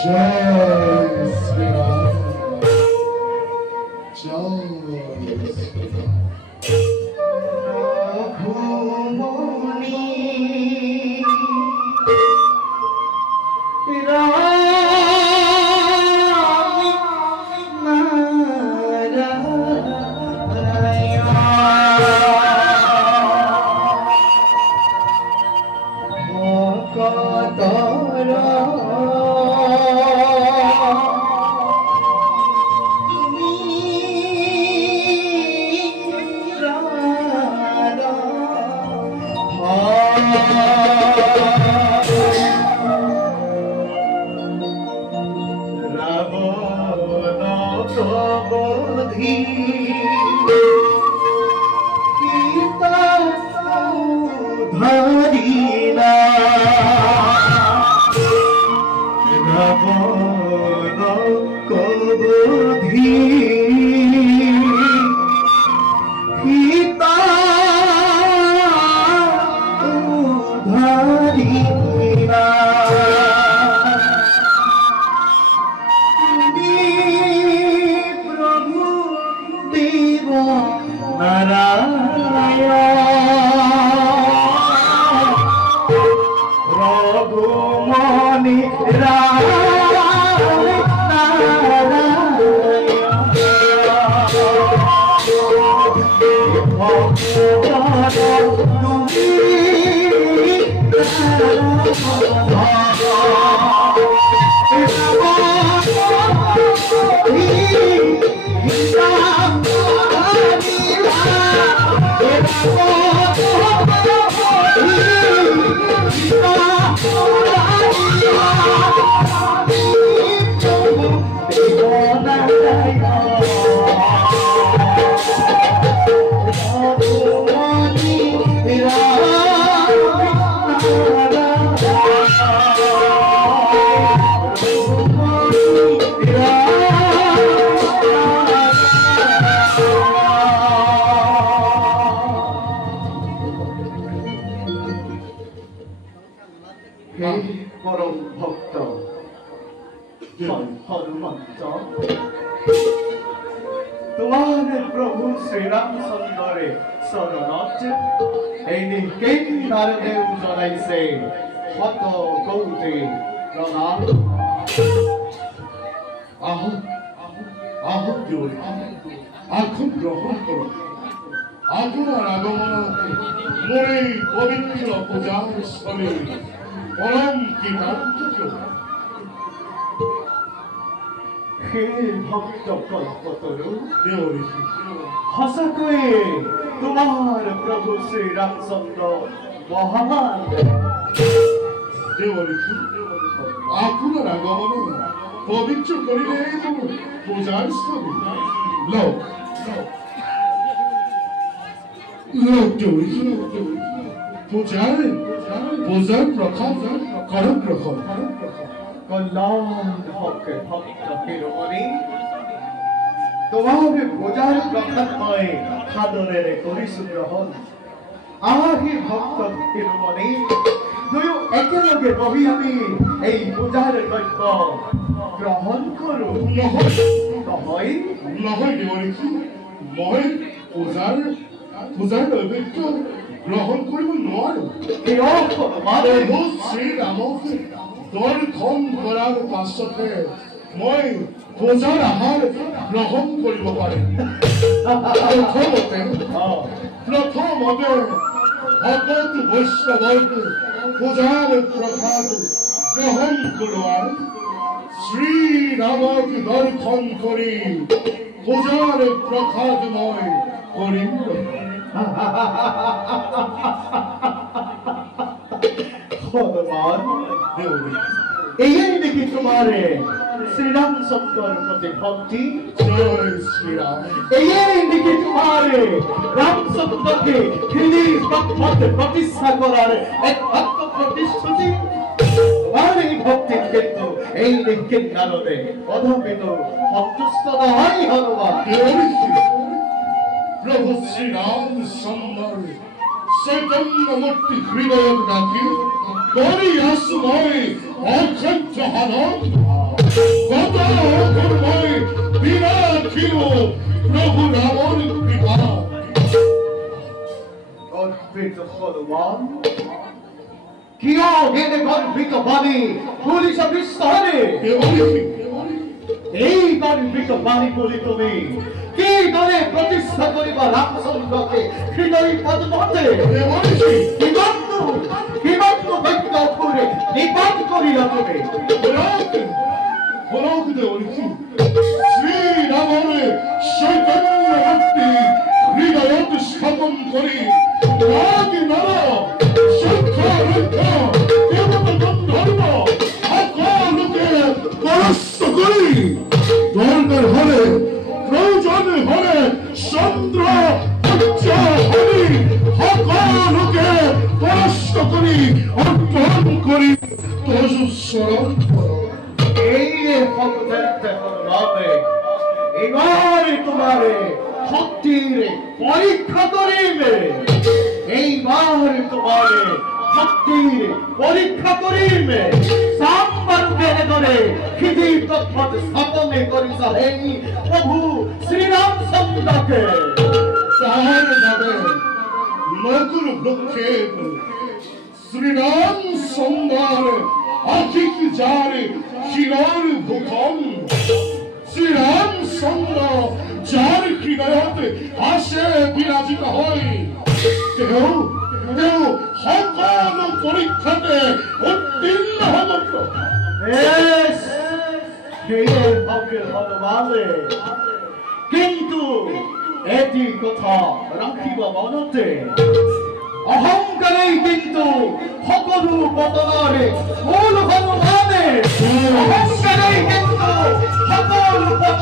जय श्री राम जय श्री राम तुम्हारे प्रभु श्री रामचंद्र महान आपन आगमन पवित्र करिले पूजार स्थली पूजार प्रखर करम प्रखर कल्याण भक्त भक्त शिरोमणि तुम्हारे पूजार प्रखर সাদরের করিছো গ্রহণ আহি ভক্ত শিৰোমণি দুয়ো একেলগে বহি আমি এই পূজাৰ দ্ৰব্য গ্ৰহণ কৰো নহয় দেৱৰীষি মই পূজাৰ দ্ৰব্য গ্ৰহণ কৰিব নোৱাৰো কিয় শ্ৰীৰামক দৰ্শন কৰাৰ পাছতে মই পূজাৰ আহাৰ গ্ৰহণ কৰিব পাৰিম প্রথমতে ভগত বৈষ্ণব পূজার প্রসাদ গ্রহণ করবার শ্রীরামক দর্শন করি পূজার প্রসাদময় করিম ভগবান এই দেখি তোমারে श्रीराम शब्दर प्रति भक्ति जय श्री राम এই দিকে তোমারে রাম শব্দকে হৃদয় মধ্যে প্রতিষ্ঠা করার একমাত্র প্রতিশ্রুতি তোমার এই ভক্তির কিন্তু এই দিকে কারণে অধমিত সন্তুষ্ট নহয় হনুমান प्रभु श्री राम सुंदर चैतन्य मूर्ति हृदय राखी करी आसुमय अखंड हरण কত কর্মই বিনা ছিল প্রভু রামর কৃপা। অদ্ভুত হনুমান, কিয় গেলে গর্বিত বাণী পুলিশ বিস্তারে? এই গর্বিত বাণী বলি তুমি কি দলে প্রতিষ্ঠা করিবা রামচন্দ্রকে হৃদয় পদ্মতে? কিমাত্র ব্যক্ত করে নিপাত করিলা তুমি? শ্রীরামরে চৈতন্য ভক্তি হৃদয়ত স্থাপন করি রাগে নর সখ্য রক্ষ দেবতা গন্ধর্ব সকলকে পরাস্ত করি। দরকার হলে প্রয়োজন হলে চন্দ্র উচ্চ হরি সকলকে পরাস্ত করি অর্পণ করি তজস্বরণ কর। এই যে ভক্তের হনুমানে এবারে তোমারে ভক্তির পরীক্ষা করিবে, এইবার তোমারে ভক্তির পরীক্ষা করিবে। সাম্বার বেড়ে করে খিদি তৎপদ স্থাপনে করিস এই প্রভু শ্রীরামচন্দ্রকে। তাহার ভাবে নকুল ভ্রক্ষেপ শ্রীরাম সুন্দর অধিক যার শিরর ভূষণ। শ্রীরাম সুন্দর যার হৃদয়ত আসে বিরাজিত হয়, তেও সকল পরীক্ষাতে উত্তীর্ণ হব। কিন্তু এটি কথা রাখিব মনতে, অহংকারেই কিন্তু সকলো পতনারে মূল হনুমানে। অহংকারেই কিন্তু সকল পতন